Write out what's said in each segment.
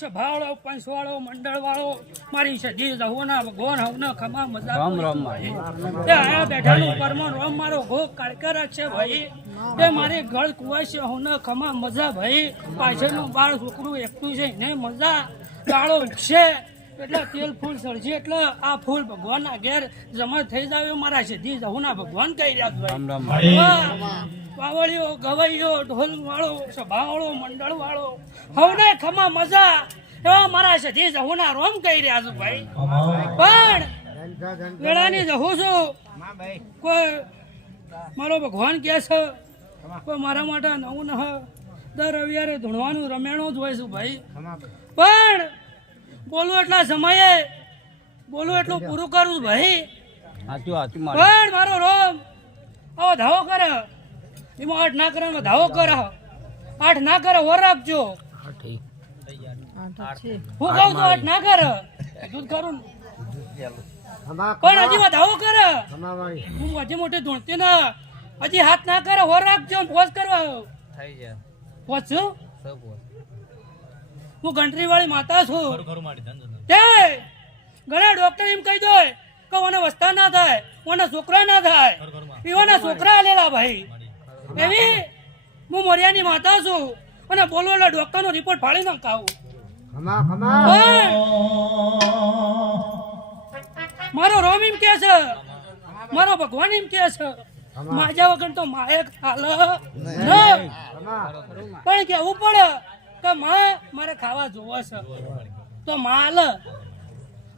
સભાવાળો પંચવાળો મંડળવાળો મારી સજી જહોના ભગવાન હવના ખમા મજા રામ રામ તે આયા બેઠાનું પરમણ રામ મારો ગો કાળકરા છે ભાઈ તે મારી ગળ કુવાશે હવના ખમા મજા ભાઈ પાછળનું બાળ છોકરું એકતું છે ને મજા ગાળો ઉગશે એટલે તેલ ફૂલ સળશે એટલે આ ફૂલ ભગવાનના ઘેર જમા થઈ જાય મારા સજી જહોના ભગવાન કહી રહ્યા વાવળીઓ ગવૈયો ઢોલ વાળો સભાવાળો મંડળ વાળો હવને ખમા મજા એવા મારા સધી જહુના રોમ કહી રહ્યા છું ભાઈ પણ વેળાની જહુ છું કોઈ મારો ભગવાન કે છે કોઈ મારા માટે નવું ન દર રવિવારે ધૂણવાનું રમેણો જ હોય છું ભાઈ પણ બોલું એટલા સમયે બોલું એટલું પૂરું કરું ભાઈ પણ મારો રોમ આવો ધાવો કરે એમાં 8 ના કરે ધાવો કરે 8 ના કરે ઓર રાખજો હું કહું તો 8 ના કરે દૂધ કરું પણ હજી ધાવો કરે હું હજી મોટી ધૂણતી ના હજી હાથ ના કરે ઓર રાખજો પોસ કરવા પોસ છું હું ઘંટરી વાળી માતા છું તે ઘણા ડોક્ટર એમ કહી દો કે ઓને વસ્તા ના થાય ઓને છોકરા ના થાય એવાના છોકરા આલેલા ભાઈ એવી હું મોરિયાની માતા છું અને બોલો એટલે ડોક્ટર નો રિપોર્ટ ફાડી નાખાવું મારો રોમ એમ કે છે મારો ભગવાન એમ કે છે માજા વગર તો માએ હાલ પણ કેવું પડે કે માં મારે ખાવા જોવો છે તો માં હાલ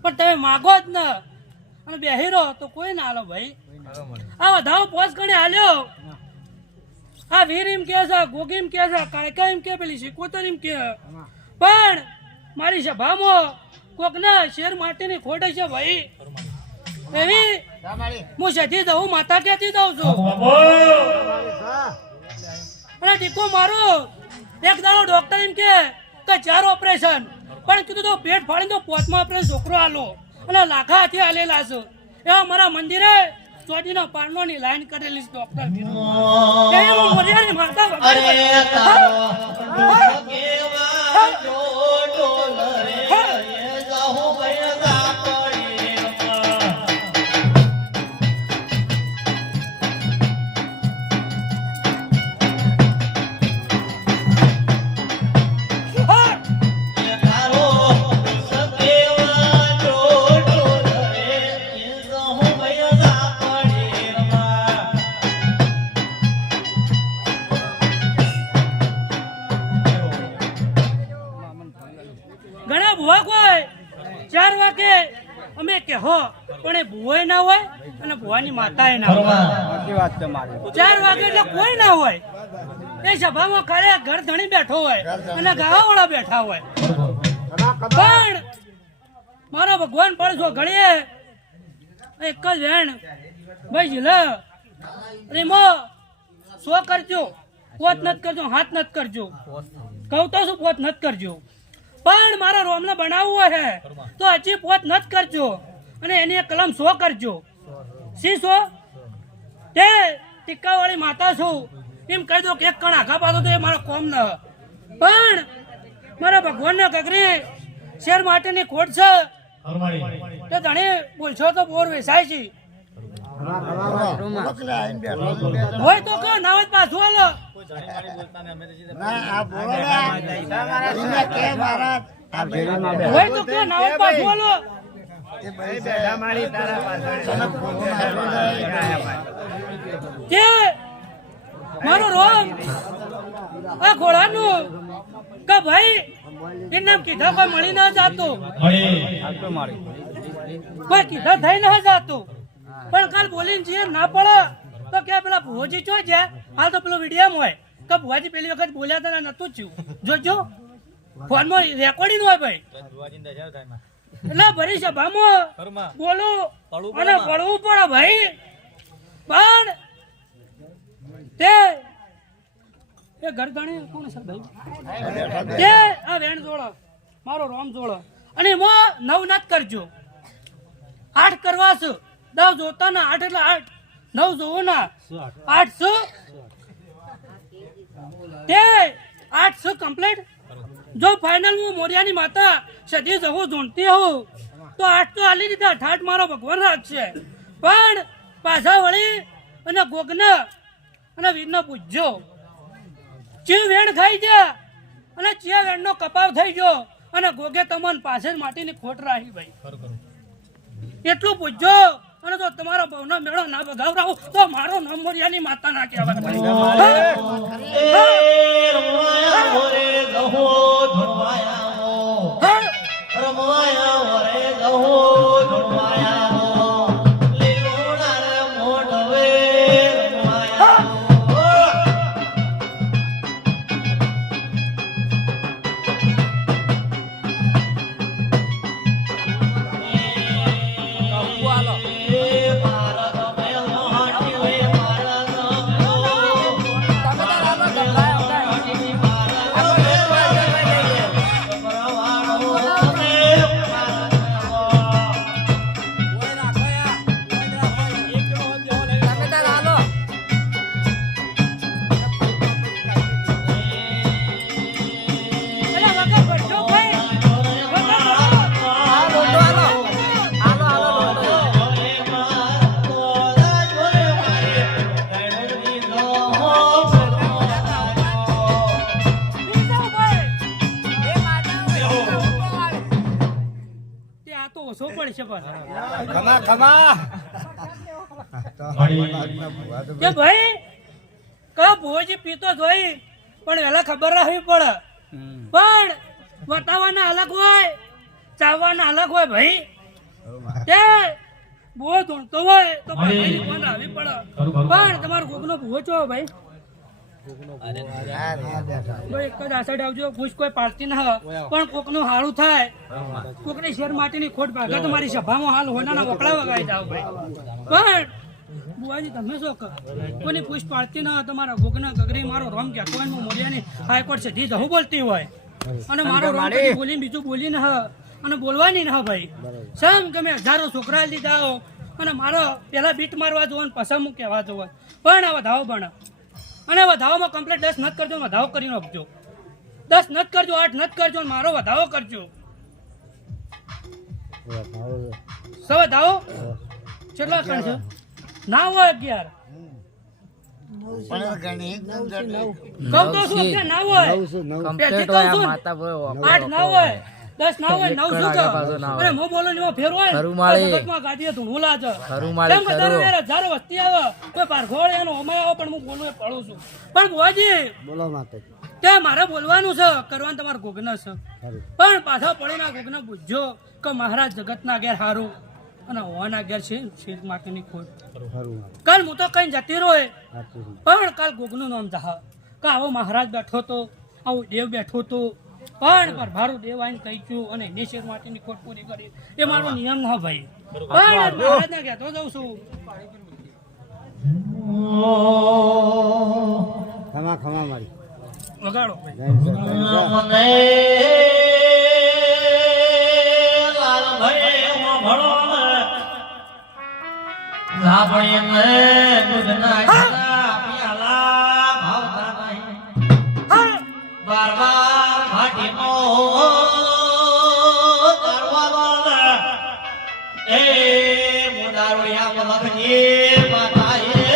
પણ તમે માગો જ ને અને બેહી રહો તો કોઈ ના હાલો ભાઈ આ વધાવો પોસ ગણે હાલ્યો આ વીર એમ કે છે ગોગી એમ કે છે કાળકા એમ કે પેલી શિકોતર એમ કે પણ મારી સભામાં કોકના શેર માટેની ખોટ છે ભાઈ એવી હું સધી દઉં માતા ક્યાંથી દઉં છું અને ટીકો મારું એક દાડો ડોક્ટર એમ કે 4 ઓપરેશન પણ કીધું તો પેટ ફાડીને તો 5મા ઓપરેશન છોકરો આલો અને લાખા હાથી આલેલા છે એવા મારા મંદિરે ચોટીના પારણોની લાઈન કરેલી છે ડોક્ટર મોરિયાની માતા ઘણા ભૂવા કોઈ 4 વાગે અમે કે હો પણ એ ભૂવાય ના હોય અને ભૂવાની માતાએ ના હોય 4 વાગે એટલે કોઈ ના હોય એ સભામાં ખરે ઘર ધણી બેઠો હોય અને ગાવાવાળા બેઠા હોય પણ મારો ભગવાન પડશો ઘડીએ એક જ વેણ ભાઈ જીલે રીમો 100 કરજો પોત નત કરજો હાથ નત કરજો કહું તો શું પોત નત કરજો પણ મારા રોમને બનાવવું હે તો હજી પોત નત કરજો અને એની કલમ 100 કરજો સી 100 તે ટીકા વાળી માતા છું એમ કહી દો કે એક કણ આઘા પાડો તો એ મારા કોમ ન પણ મારા ભગવાનને કગરી શેર માટેની ખોટ છે તો ધણી બોલશો તો બોર વેસાય છે હોય તો કહો ના હોય પાછું હાલો હોય તો કહો ના હોય પાછું હાલો મારો રોમ આ ઘોડાનું કે ભાઈ એ નામ કીધા કોઈ મળી ના જાતું કોઈ કીધા થઈ ના જાતું પણ કાલ બોલીને જે ના પડે તો કે પેલા ભુવાજી ચો છે હાલ તો પેલો વિડીયો હોય કે ભુવાજી પેલી વખત બોલ્યા હતા ને નતું થયું જોજો ફોનમાં રેકોર્ડિંગ હોય ભાઈ એટલે ભરી સભામાં બોલો અને પડવું પડે ભાઈ પણ તે એ ગરદણી કોણ છે ભાઈ તે આ વેણ જોડો મારો રોમ જોડો અને એમાં 9 નાત કરજો 8 કરવા છે 10 જોતા ના 8 એટલે 8 9 જોવો ના 8 તે 8 કમ્પ્લીટ જો ફાઇનલ હું મોરિયાની માતા સદી જહો જોણતી હોઉં તો 8 તો આલી દીધા 8 મારો ભગવાન રાખશે પણ પાછા વળી અને ગોગના અને વીરનો પૂજ્યો ચી વેણ ખાઈ ગયા અને ચિયા વેણનો કપાવ થઈ ગયો અને ગોગે તમન પાસે જ માટીની ખોટ રાખી ભાઈ એટલું પૂછજો અને જો તમારો ભાવનો મેળો ના બગાવરાવો તો મારો નામ મોરિયાની માતા ના કહેવાય ભાઈ કા ભોજી પીતો જોઈ પણ વેલા ખબર રાખવી પડે પણ વટાવાના અલગ હોય ચાવવાના અલગ હોય ભાઈ તે બહુ ધૂણતો હોય તો ભાઈ કોણ રાખવી પડે પણ તમારો કોકનો ભૂવો છો ભાઈ એક જ આસડ આવજો પૂછ કોઈ પાડતી ના પણ કોકનું હારું થાય કોકની શેર માટેની ખોટ ભાગે તમારી સભામાં હાલ હોનાના વકડા વગાઈ જાવ ભાઈ પણ બુઆજી તમે શું કહો કોની પૂછ પાડતી ના તમારા ગોગના ગગરી મારો રોમ કે કોઈ મોરિયાની હાઈકોર્ટ છે ધી બોલતી હોય અને મારો રોમ બોલીને બીજું બોલીને અને બોલવાની ના ભાઈ સમ તમે હજારો છોકરા લીધા અને મારો પેલા બીટ મારવા જોવો ને પસંદ હું કહેવા જોવો પણ આ વધાવો ભણ અને વધાવામાં કમ્પ્લીટ 10 નત કરજો વધાવો કરીને આપજો 10 નત કરજો 8 નત કરજો મારો વધાવો કરજો વધાવો કેટલા કણ છે ના હોય 11 કહું તો શું કે ના હોય કમ્પ્લીટ હોય માતા બોય 8 ના હોય 10 ના હોય 9 શું કહો અરે મો બોલો ને ફેર હોય જગતમાં ગાડીએ ધૂણું લાજ કેમ કે દર વેરે હજારો વસ્તી આવે કોઈ પારઘોળ એનો અમાય આવો પણ હું બોલું એ પડું છું પણ બુઆજી બોલો માતા તે મારે બોલવાનું છે કરવાનું તમારે ગોગના છે પણ પાછા પડીના ગોગના પૂછજો કે મહારાજ જગતના ઘેર હારું અને હોવાના ઘેર છે શેર માટેની ખોટ કાલ હું તો કઈ જતી રોય પણ કાલ ગોગનું નામ જાહ કે આવો મહારાજ બેઠો તો આવો દેવ બેઠો તો પણ પરભારું દેવ આઈને કહી ગયું અને એની શેર માટેની ખોટ પૂરી કરી એ મારો નિયમ ના ભાઈ પણ મહારાજ ના કહેતો જાઉં છું ખમા ખમા મારી વગાડો બાર બાર ભાટીનો એ મોદારોયા મલખની માતાએ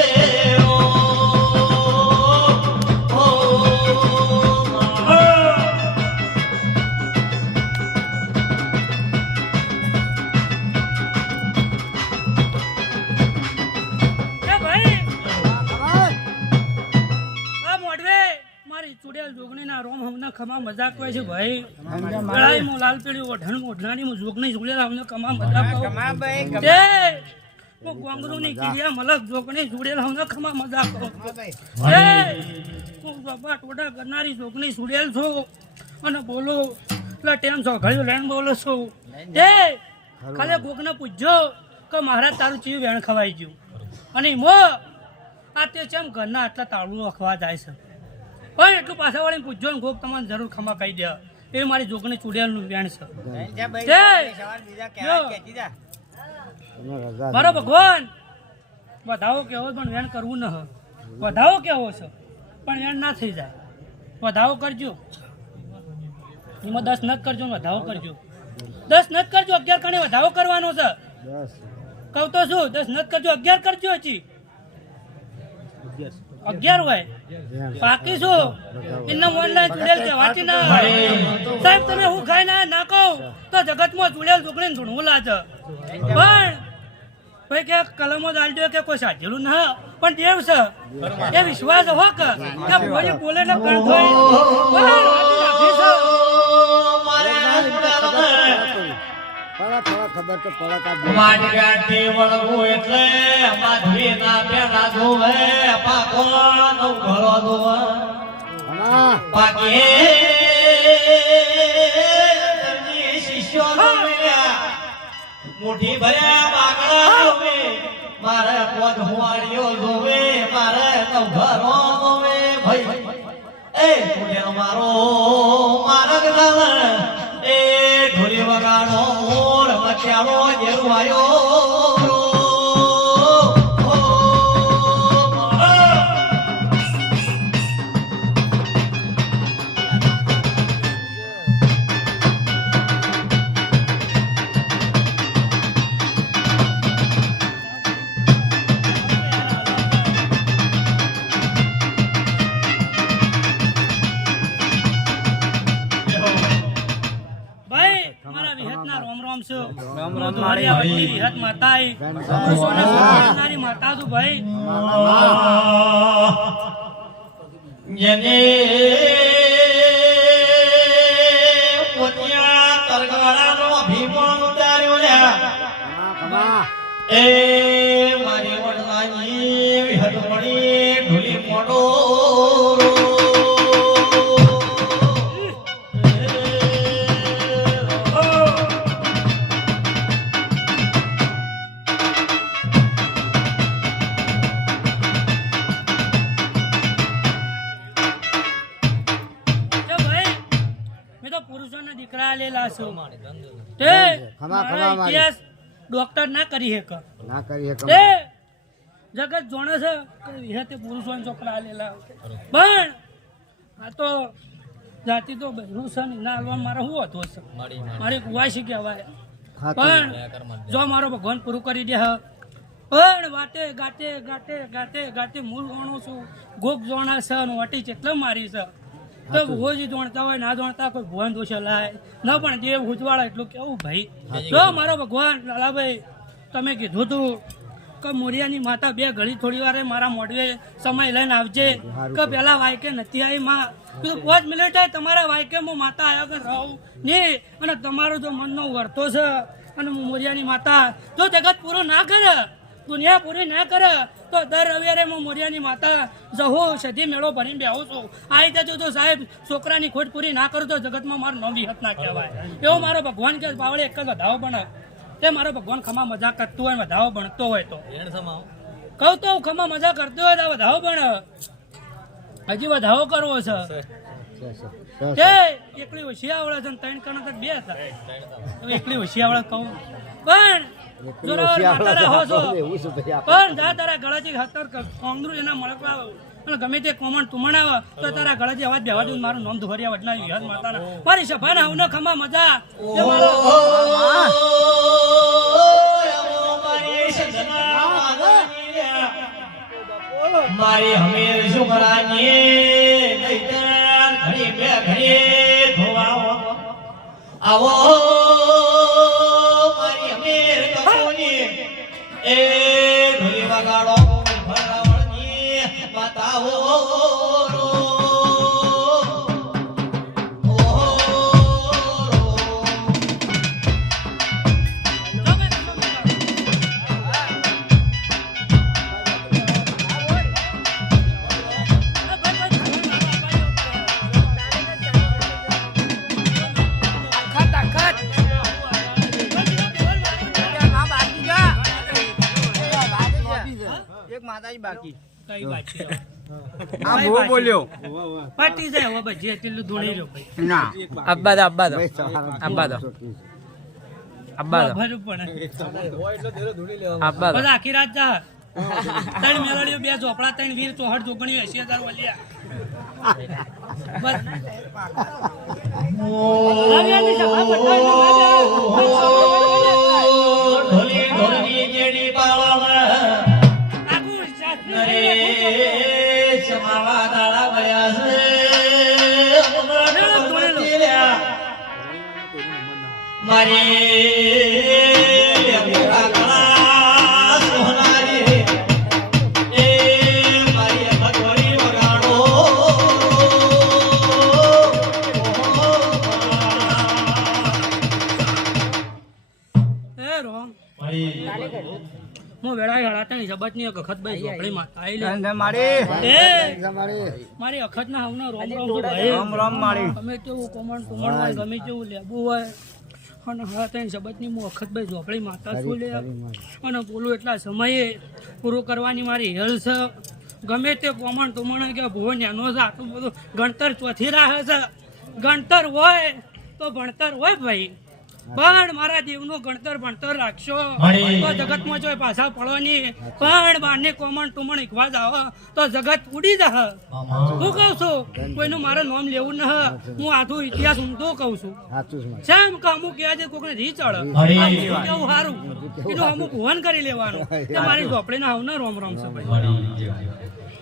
ખમા મજાક હોય છે ભાઈ ગળાઈ મો લાલ પીળી ઓઢણ ઓઢણાની મો જોગની જોડેલા અમને કમા મજાક તે હું ગોંગરુની કીડિયા મલક જોગણી જોડેલ હું ખમા મજા કરો હું બાપા ટોડા કરનારી જોગણી સુડેલ છું અને બોલો એટલે ટેમ છો ઘડી લઈને બોલો છું ખાલી કોકને પૂછજો કે મારે તારું ચીવ વેણ ખવાઈ ગયું અને મો આ તે ચેમ ઘરના આટલા તાળું અખવા જાય છે પણ એટલું પાછા વાળીને પૂછજો ને કોક તમને જરૂર ખમા કહી દે એ મારી જોગણી ચૂડેલનું વેણ છે મારો ભગવાન વધાવો કેવો પણ વેણ કરવું ન વધાવો કેવો છે પણ વેણ ના થઈ જાય વધાવો કરજો એમાં 10 નત કરજો ને વધાવો કરજો 10 નત કરજો 11 કણે વધાવો કરવાનો છે કહું તો શું 10 નત કરજો 11 કરજો હજી 11 હોય બાકી શું એમને ઓનલાઈન ચૂડેલ છે વાંચી ના સાહેબ તમે હું ખાઈ ના કહું તો જગતમાં ચૂડેલ છોકરીને ધૂણવું લાગે પણ ભાઈ કે કલમો દાલજો કે કોઈ સાચેલું ના પણ દેવ છે એ વિશ્વાસ હો કે ભોજી બોલે ને કણ થાય માટી વળવું એટલે માધવીના પેડા ધોવે પાકો નવ ઘરો ધોવે પાકે શિષ્યો મુઠી ભર્યા બાગડા ધોવે મારે પોત હુવાડીઓ ધોવે મારે નવ ઘરો ધોવે ભાઈ એ પુણ્ય મારો મારગ એ ઢોલી વગાડો મોર મચાડો જેરવાયો જેને પોતિયા તરગાળાનો અભિમાન ઉતાર્યો એ મારી વડલાની હદમણી ઢોલી મોટો ડોક્ટર ના કરી શકે જગત જોણે છે વિહતે પુરુષો છોકરા આલેલા પણ આ તો જાતિ તો બહેરું છે ને ના હાલવા મારે શું હતો છે મારી કુવાશી કહેવાય પણ જો મારો ભગવાન પૂરું કરી દે પણ વાટે ગાતે ગાતે ગાતે ગાતે મૂળ ગણું છું ગોગ જોણા છે અને વાટી કેટલા મારી છે તો ભોજી જોણતા હોય ના જોણતા કોઈ ભગવાન દોષે લાય ન પણ દેવ ઉજવાળા એટલું કેવું ભાઈ જો મારો ભગવાન લાલાભાઈ તમે કીધું તું કે મોરિયાની માતા બે ઘડી થોડી વાર મારા મોઢવે સમય લઈને આવજે કે પેલા વાયકે નથી આવી માં 5 મિનિટ તમારા વાયકે હું માતા આવ્યા કે રહું ને અને તમારો જો મનનો વર્તો છે અને મોરિયાની માતા જો જગત પૂરું ના કરે દુનિયા પૂરી ના કરે તો દર રવિવારે હું મોરિયાની માતા જહો સધી મેળો ભરીને બેહું છું આ રીતે જો સાહેબ છોકરાની ખોટ પૂરી ના કરું તો જગતમાં મારું નામ વિહત ના કહેવાય એવો મારો ભગવાન કે બાવળે એક જ વધાવો બને તે મારો ભગવાન ખમા મજા કરતો હોય વધાવો ભણતો હોય તો કહું તો ખમા મજા કરતો હોય તો વધાવો ભણ હજી વધાવો કરવો છે એકલી હોશિયાવળે છે 3 કણ 2 હતા એકલી હોશિયાવળે કહું પણ પણ જા તારા ગળાથી હતર કોંગરું એના મળકવા અને ગમે તે કોમણ તુમણ આવે તો તારા ગળાથી અવાજ બેવા દઉં મારું નામ ધોરિયા વડના વિહત માતાના મારી સભા ના હું ખમા મજા મારી હમીર સુગરાની ઘડી બે ઘડી ધોવાઓ આવો મારી હમીર કપોની એ ઢોલી વગાડો ભરાવળની માતાઓ બાકી કઈ વાત છે આ બહુ બોલ્યો પાટી જાય હવે બધી એટલું ધૂણી રહ્યો ભાઈ ના અબ્બા દો અબ્બા દો અબ્બા દો ભરું પણ અબ્બા દો બધા આખી રાત જા ત્રણ મેળવીઓ 2 ઝોપડા 3 વીર 64 જોગણી 80,000 વલિયા બસ આવ્યાની સભા બતાવી ઢોલી ઢોલની જેડી પાવામાં આગુ શાસ્ત્રી અરે સમાવા દાડા ભર્યા છે મારી કાકડા સોનારી એ મારી ભગોરી વગાડો એ રોમ મારી હું વેળાએ હળાતાની જબતની એક અખત ભાઈ ઝોપડી માં આઈ લે મારી એ મારી અખત ના હવનો રોમ રોમ છું ભાઈ રામ રામ મારી ગમે તેવું કોમણ તુમણ હોય ગમે તેવું લેવું હોય અને હળાતાની જબતની હું અખત ભાઈ ઝોપડી માતા છું લે અને બોલું એટલા સમયે પૂરું કરવાની મારી હેલ છે ગમે તે કોમણ તુમણ કે ભૂવો ન્યાનો છે આટલું બધું ગણતર ચોથી રાહ છે ગણતર હોય તો ભણતર હોય ભાઈ પણ મારા દેવનું ગણતર ભણતર રાખશો તો જગતમાં જો પાછા પડો નહીં પણ બારને કોમણ તુમણ એકવા જ આવો તો જગત ઉડી જશે હું કહું છું કોઈનું મારે નામ લેવું ન હું આધું ઇતિહાસ ઊંધો કહું છું શેમ કે અમુક કહેવાય છે કોકને રી ચડે કેવું સારું એનું અમુક વહન કરી લેવાનું તે મારી ઝોપડીના હાવને રોમ રોમ છે ભાઈ